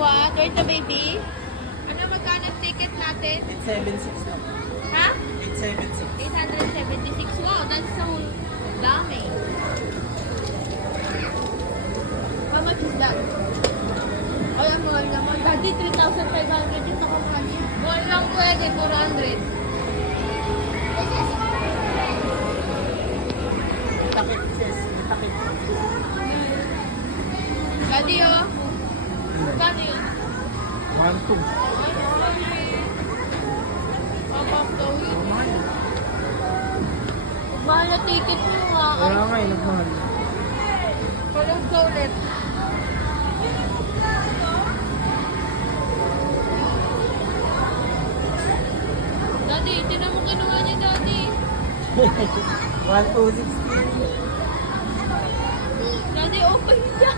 what? Where's the baby? Ano magkano ang ticket natin? 876 lang. Ha? 876. 876. Wow, that's so dami. How much is that? Ay, ang mahal naman. Daddy, 3,500 yung nakamali. Mahal lang pwede, 400. Takip, sis. Takip. Daddy, oh. Magkano yun? 1, 2. Abang daw yun. Mahal na ticket mo nga. Kaya nga, nagmahal. Palog ka ulit. Daddy, tinan mo kinuha niya, Daddy. 1,260. Daddy, open niya.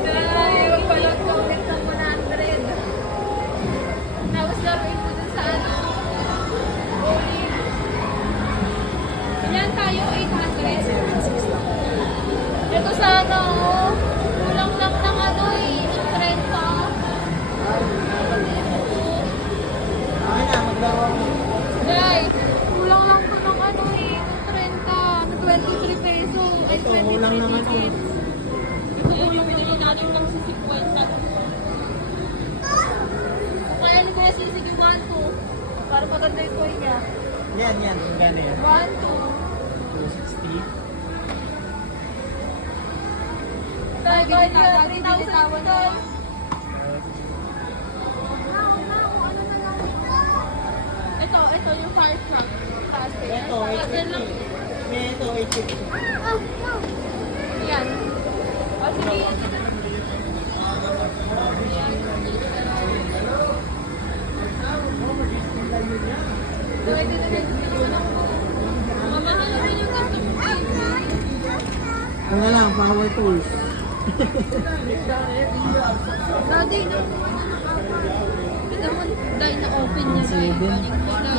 Daddy, magpalog ka ulit sa 100. Tapos laruin mo dun sa ano. Bowling. Ilan tayo? 800? 876 lang. Ito sana, oh. Kulang lang ng ano eh. Ng 30. Okay na, maglaro ako. Guys, kulang lang to ng ano eh. Ng 30. Ng 23 pesos. Ay, Ito, kulang ng ano. tickets. Ito, kulang pinili natin ng sa 50. Kaya ano kaya sisigiwan ko? Para maganda yung toy niya. Yan. Magkano yan? 1, 2. 260. Dahil binitawan na. Ito yung fire truck. Ito, 850. Ito, 850. Yan. O sige. Mamahal naman yung gusto ko. Ano lang, power tools. Daddy, no? Ito mo, dahil na-open niya. Dahil galing ko na.